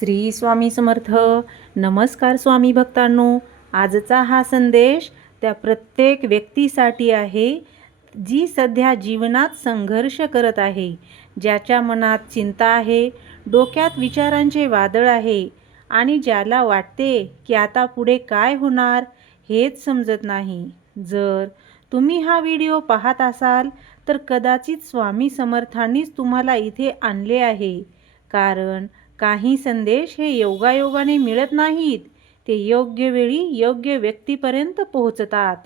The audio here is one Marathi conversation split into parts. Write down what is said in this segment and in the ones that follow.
श्री स्वामी समर्थ. नमस्कार स्वामी भक्तांनो. आजचा हा संदेश त्या प्रत्येक व्यक्तीसाठी आहे जी सध्या जीवनात संघर्ष करत आहे, ज्याच्या मनात चिंता आहे, डोक्यात विचारांचे वादळ आहे आणि ज्याला वाटते की आता पुढे काय होणार हेच समजत नाही. जर तुम्ही हा व्हिडिओ पाहत असाल तर कदाचित स्वामी समर्थांनीच तुम्हाला इथे आणले आहे, कारण काही संदेश हे योगायोगाने मिळत नाहीत, ते योग्य वेळी योग्य व्यक्तीपर्यंत पोहोचतात.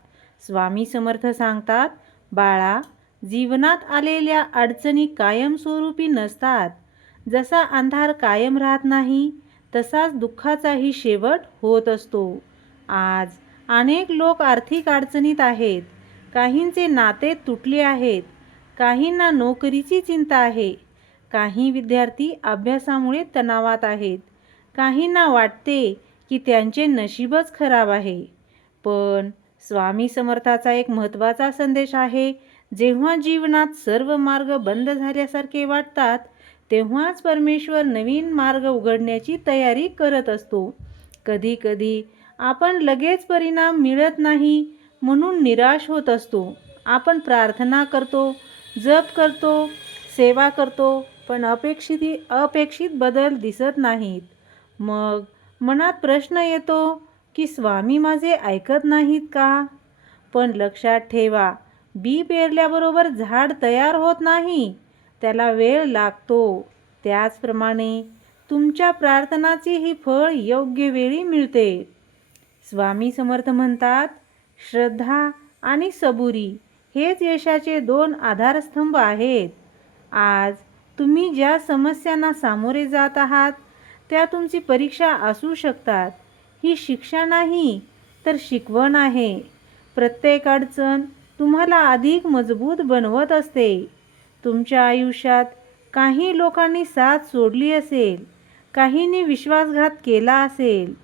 स्वामी समर्थ सांगतात, बाळा, जीवनात आलेल्या अडचणी कायमस्वरूपी नसतात. जसा अंधार कायम राहत नाही तसाच दुःखाचाही शेवट होत असतो. आज अनेक लोक आर्थिक अडचणीत आहेत, काहींचे नाते तुटले आहेत, काहींना नोकरीची चिंता आहे, काही विद्यार्थी अभ्यासामुळे तणावात आहेत, काहींना वाटते की त्यांचे नशीबच खराब आहे. पण स्वामी समर्थाचा एक महत्त्वाचा संदेश आहे, जेव्हा जीवनात सर्व मार्ग बंद झाल्यासारखे वाटतात तेव्हाच परमेश्वर नवीन मार्ग उघडण्याची तयारी करत असतो. कधी कधी आपण लगेच परिणाम मिळत नाही म्हणून निराश होत असतो. आपण प्रार्थना करतो, जप करतो, सेवा करतो, पण अपेक्षित बदल दिसत नाहीत. मग मनात प्रश्न येतो की स्वामी माझे ऐकत नाहीत का? पण लक्षात ठेवा, बी पेरल्याबरोबर झाड तयार होत नाही, त्याला वेळ लागतो. त्याचप्रमाणे तुमच्या प्रार्थनाचे ही फळ योग्य वेळी मिळते. स्वामी समर्थ म्हणतात, श्रद्धा आणि सबुरी हेच यशाचे दोन आधारस्तंभ आहेत. आज तुम्ही ज्या समस्यांना सामोरे जात आहात त्या तुमची परीक्षा असू शकतात. ही शिक्षा नाही तर शिकवण आहे. प्रत्येक अडचण तुम्हाला अधिक मजबूत बनवत असते. तुमच्या आयुष्यात काही लोकांनी साथ सोडली असेल, काहींनी विश्वासघात केला असेल,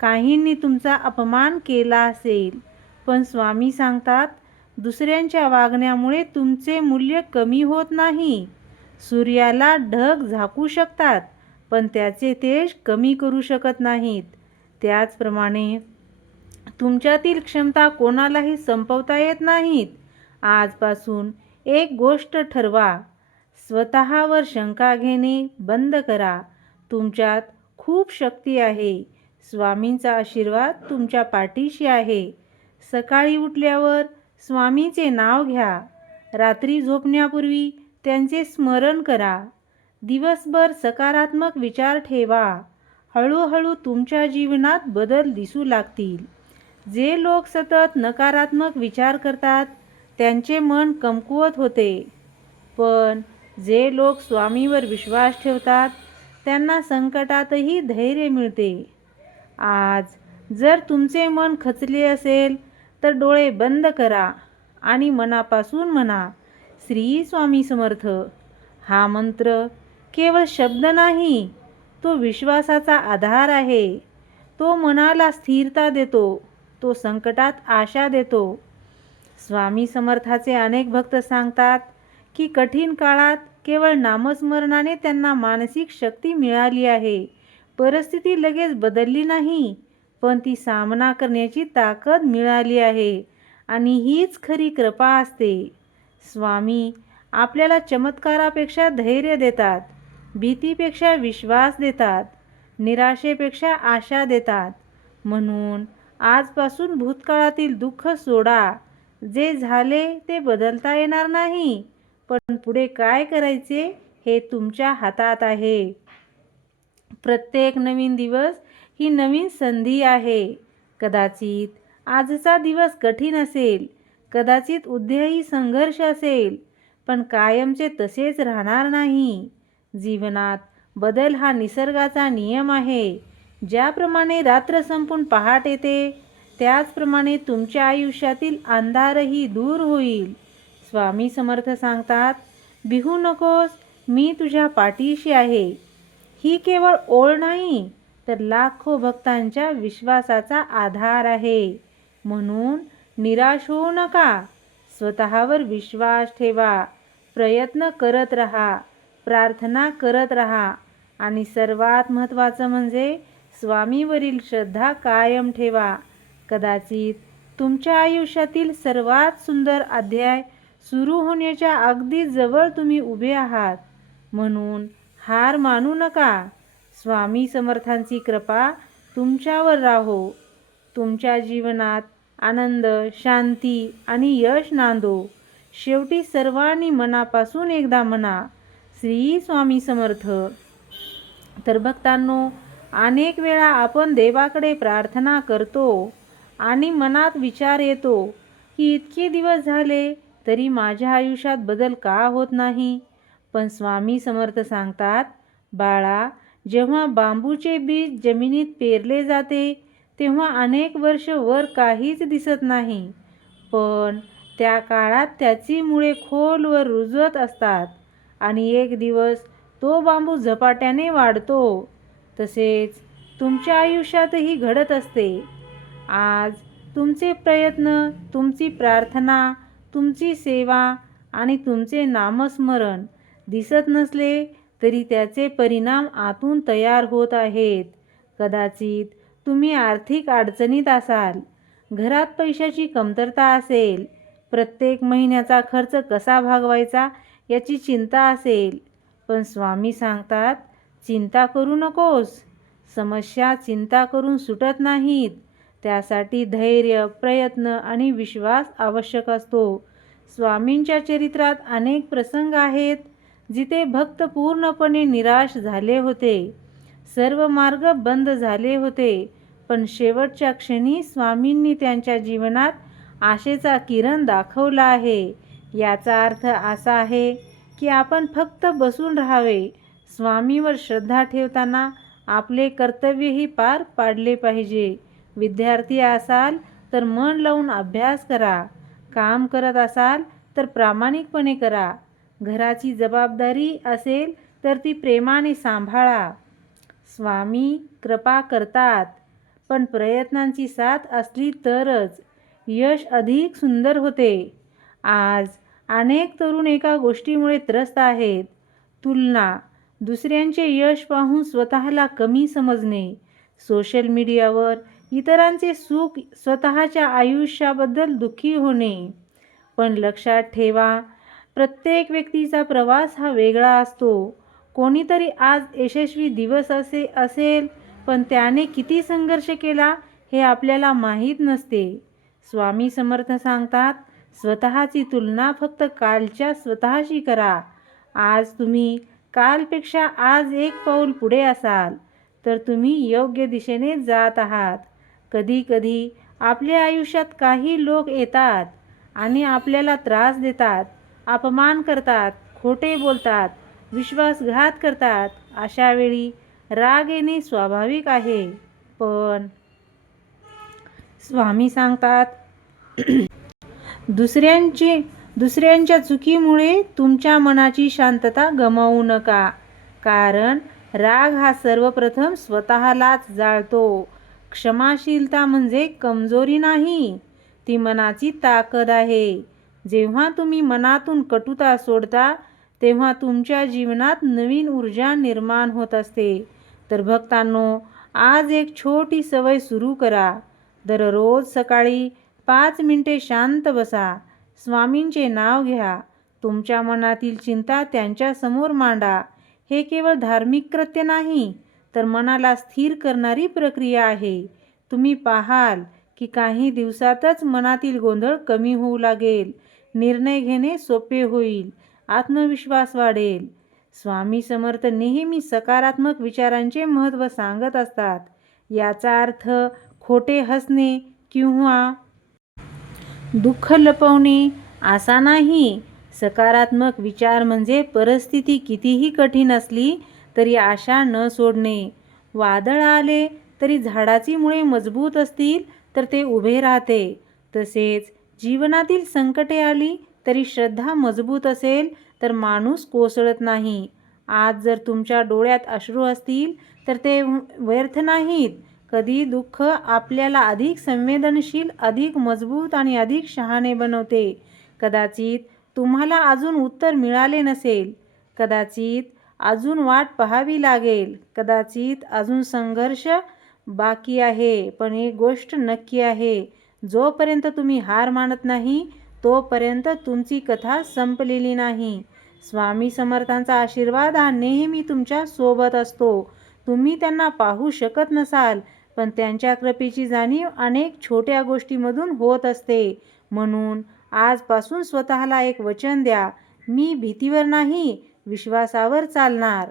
काहींनी तुमचा अपमान केला असेल, पण स्वामी सांगतात, दुसऱ्यांच्या वागण्यामुळे तुमचे मूल्य कमी होत नाही. सूर्याला ढग झाकू शकतात पण त्याचे तेज कमी करू शकत नाहीत. त्याचप्रमाणे तुमच्यातील क्षमता कोणालाही संपवता येत नाहीत. आजपासून एक गोष्ट ठरवा, स्वतःवर शंका घेणे बंद करा. तुमच्यात खूप शक्ती आहे. स्वामींचा आशीर्वाद तुमच्या पाठीशी आहे. सकाळी उठल्यावर स्वामींचे नाव घ्या. रात्री झोपण्यापूर्वी त्यांचे स्मरण करा. दिवसभर सकारात्मक विचार ठेवा. हळूहळू तुमच्या जीवनात बदल दिसू लागतील. जे लोक सतत नकारात्मक विचार करतात त्यांचे मन कमकुवत होते, पण जे लोक स्वामीवर विश्वास ठेवतात त्यांना संकटातही धैर्य मिळते. आज जर तुमचे मन खचले असेल तर डोळे बंद करा आणि मनापासून म्हणा, श्री स्वामी समर्थ. हा मंत्र केवळ शब्द नाही, तो विश्वासाचा आधार आहे. तो मनाला स्थिरता देतो, तो संकटात आशा देतो. स्वामी समर्थाचे अनेक भक्त सांगतात की कठीण काळात केवळ नामस्मरणाने त्यांना मानसिक शक्ती मिळाली आहे. परिस्थिती लगेच बदलली नाही, पण ती सामना करण्याची ताकद मिळाली आहे आणि हीच खरी कृपा असते. स्वामी आपल्याला चमत्कारापेक्षा धैर्य देतात, भीतीपेक्षा विश्वास देतात, निराशेपेक्षा आशा देतात. म्हणून आजपासून भूतकाळातील दुःख सोडा. जे झाले ते बदलता येणार नाही, पण पुढे काय करायचे हे तुमच्या हातात आहे. प्रत्येक नवीन दिवस ही नवीन संधी आहे. कदाचित आजचा दिवस कठीण असेल, कदाचित उद्याही संघर्ष असेल, पण कायमचे तसेच राहणार नाही. जीवनात बदल हा निसर्गाचा नियम आहे. ज्याप्रमाणे रात्र संपून पहाट येते त्याचप्रमाणे तुमच्या आयुष्यातील अंधारही दूर होईल. स्वामी समर्थ सांगतात, भिवू नकोस, मी तुझ्या पाठीशी आहे. ही केवळ ओळ नाही तर लाखो भक्तांच्या विश्वासाचा आधार आहे. म्हणून निराश होऊ नका. स्वतःवर विश्वास ठेवा. प्रयत्न करत राहा, प्रार्थना करत राहा आणि सर्वात महत्त्वाचं म्हणजे स्वामीवरील श्रद्धा कायम ठेवा. कदाचित तुमच्या आयुष्यातील सर्वात सुंदर अध्याय सुरू होण्याच्या अगदी जवळ तुम्ही उभे आहात. म्हणून हार मानू नका. स्वामी समर्थांची कृपा तुमच्यावर राहो. तुमच्या जीवनात आनंद, शांती आणि यश नांदो. शेवटी सर्वांनी मनापासून एकदा म्हणा, श्री स्वामी समर्थ. तर भक्तांनो, अनेक वेळा आपण देवाकडे प्रार्थना करतो आणि मनात विचार येतो की इतके दिवस झाले तरी माझ्या आयुष्यात बदल का होत नाही. पण स्वामी समर्थ सांगतात, बाळा, जेव्हा बांबूचे बीज जमिनीत पेरले जाते तेव्हा अनेक वर्ष वर काहीच दिसत नाही, पण त्या काळात त्याची मुळे खोलवर रुजत असतात आणि एक दिवस तो बांबू झपाट्याने वाढतो. तसेच तुमच्या आयुष्यातही घडत असते. आज तुमचे प्रयत्न, तुमची प्रार्थना, तुमची सेवा आणि तुमचे नामस्मरण दिसत नसले तरी त्याचे परिणाम आतून तयार होत आहेत. कदाचित तुम्ही आर्थिक अडचणीत असाल, घरात पैशाची कमतरता असेल, प्रत्येक महिन्याचा खर्च कसा भागवायचा याची चिंता असेल. पण स्वामी सांगतात, चिंता करू नकोस. समस्या चिंता करून सुटत नाहीत. त्यासाठी धैर्य, प्रयत्न आणि विश्वास आवश्यक असतो. स्वामींच्या चरित्रात अनेक प्रसंग आहेत जिथे भक्त पूर्णपणे निराश झाले होते. सर्व मार्ग बंद झाले होते, पण शेवटच्या क्षणी स्वामींनी त्यांच्या जीवनात आशेचा किरण दाखवला आहे. याचा अर्थ असा आहे की आपण फक्त बसून राहावे. स्वामीवर श्रद्धा ठेवताना आपले कर्तव्यही पार पाडले पाहिजे. विद्यार्थी असाल तर मन लावून अभ्यास करा. काम करत असाल तर प्रामाणिकपणे करा. घराची जबाबदारी असेल तर ती प्रेमाने सांभाळा. स्वामी कृपा करतात, पण प्रयत्नांची साथ असली तरच यश अधिक सुंदर होते. आज अनेक तरुण एका गोष्टीमुळे त्रस्त आहेत, तुलना. दुसऱ्यांचे यश पाहून स्वतःला कमी समजणे. सोशल मीडियावर इतरांचे सुख, स्वतःच्या आयुष्याबद्दल दुःखी होणे. पण लक्षात ठेवा, प्रत्येक व्यक्तीचा प्रवास हा वेगळा असतो. कोणीतरी आज यशस्वी दिवस असेल, पण त्याने किती संघर्ष केला हे आपल्याला माहीत नसते. स्वामी समर्थ सांगतात, स्वतःची तुलना फक्त कालच्या स्वतःशी करा. आज तुम्ही कालपेक्षा आज एक पाऊल पुढे असाल तर तुम्ही योग्य दिशेने जात आहात. कधी कधी आपल्या आयुष्यात काही लोक येतात आणि आपल्याला त्रास देतात, अपमान करतात, खोटे बोलतात, विश्वासघात करतात. अशा वेळी राग येणे स्वाभाविक आहे. पण स्वामी सांगतात, दुसऱ्यांच्या चुकीमुळे तुमच्या मनाची शांतता गमावू नका. कारण राग हा सर्वप्रथम स्वतःलाच जाळतो. क्षमाशीलता म्हणजे कमजोरी नाही, ती मनाची ताकद आहे. जेव्हा तुम्ही मनातून कटुता सोडता तेव्हा तुमच्या जीवनात नवीन ऊर्जा निर्माण होत असते. तर भक्तांनो, आज एक छोटी सवय सुरू करा. दररोज सकाळी 5 मिनिटे शांत बसा. स्वामींचे नाव घ्या. तुमच्या मनातील चिंता त्यांच्यासमोर मांडा. हे केवळ धार्मिक कृत्य नाही, तर मनाला स्थिर करणारी प्रक्रिया आहे. तुम्ही पाहाल की काही दिवसातच मनातील गोंधळ कमी होऊ लागेल. निर्णय घेणे सोपे होईल. आत्मविश्वास वाढेल. स्वामी समर्थ नेहमी सकारात्मक विचारांचे महत्त्व सांगत असतात. याचा अर्थ खोटे हसणे किंवा दुःख लपवणे असा नाही. सकारात्मक विचार म्हणजे परिस्थिती कितीही कठीण असली तरी आशा न सोडणे. वादळ आले तरी झाडाची मुळे मजबूत असतील तर ते उभे राहते. तसेच जीवनातील संकटे आली तरी श्रद्धा मजबूत असेल तर माणूस कोसळत नाही. आज जर तुमच्या डोळ्यात अश्रू असतील तर ते व्यर्थ नाहीत. कधी दुःख आपल्याला अधिक संवेदनशील, अधिक मजबूत आणि अधिक शहाणे बनवते. कदाचित तुम्हाला अजून उत्तर मिळाले नसेल. कदाचित अजून वाट पाहावी लागेल. कदाचित अजून संघर्ष बाकी आहे, पण एक गोष्ट नक्की आहे, जोपर्यंत तुम्ही हार मानत नाही तोपर्यंत तुमची कथा संपलेली नाही. स्वामी समर्थांचा आशीर्वाद हा नेहमी तुमच्या सोबत असतो. तुम्ही त्यांना पाहू शकत नसाल, पण त्यांच्या कृपेची जाणीव अनेक छोट्या गोष्टींमधून होत असते. म्हणून आजपासून स्वतःला एक वचन द्या, मी भीतीवर नाही, विश्वासावर चालणार.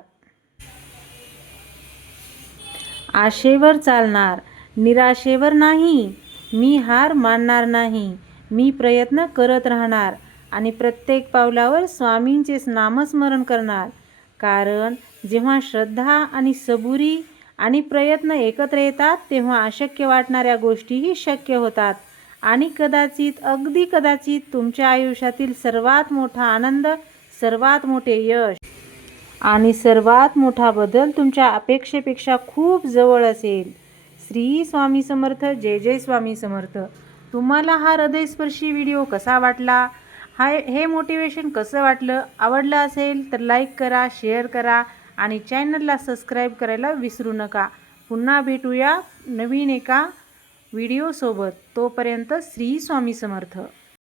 आशेवर चालणार, निराशेवर नाही. मी हार मानणार नाही. मी प्रयत्न करत राहणार आणि प्रत्येक पावलावर स्वामींचेच नामस्मरण करणार. कारण जेव्हा श्रद्धा आणि सबुरी आणि प्रयत्न एकत्र येतात तेव्हा अशक्य वाटणाऱ्या गोष्टीही शक्य होतात. आणि कदाचित, अगदी कदाचित तुमच्या आयुष्यातील सर्वात मोठा आनंद, सर्वात मोठे यश आणि सर्वात मोठा बदल तुमच्या अपेक्षेपेक्षा खूप जवळ असेल. श्री स्वामी समर्थ. जय जय स्वामी समर्थ. तुम्हाला हा हृदयस्पर्शी व्हिडिओ कसा वाटला? हे मोटिवेशन कसं वाटलं? आवडलं असेल तर लाईक करा, शेअर करा आणि चॅनलला सबस्क्राईब करायला विसरू नका. पुन्हा भेटूया नवीन एका व्हिडिओसोबत. तोपर्यंत श्री स्वामी समर्थ.